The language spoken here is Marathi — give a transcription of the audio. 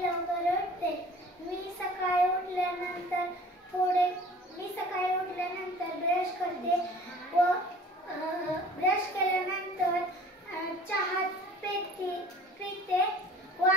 लवकर उठते. मी सकाळी उठल्यानंतर ब्रश करते व ब्रश केल्यानंतर चहा पिते व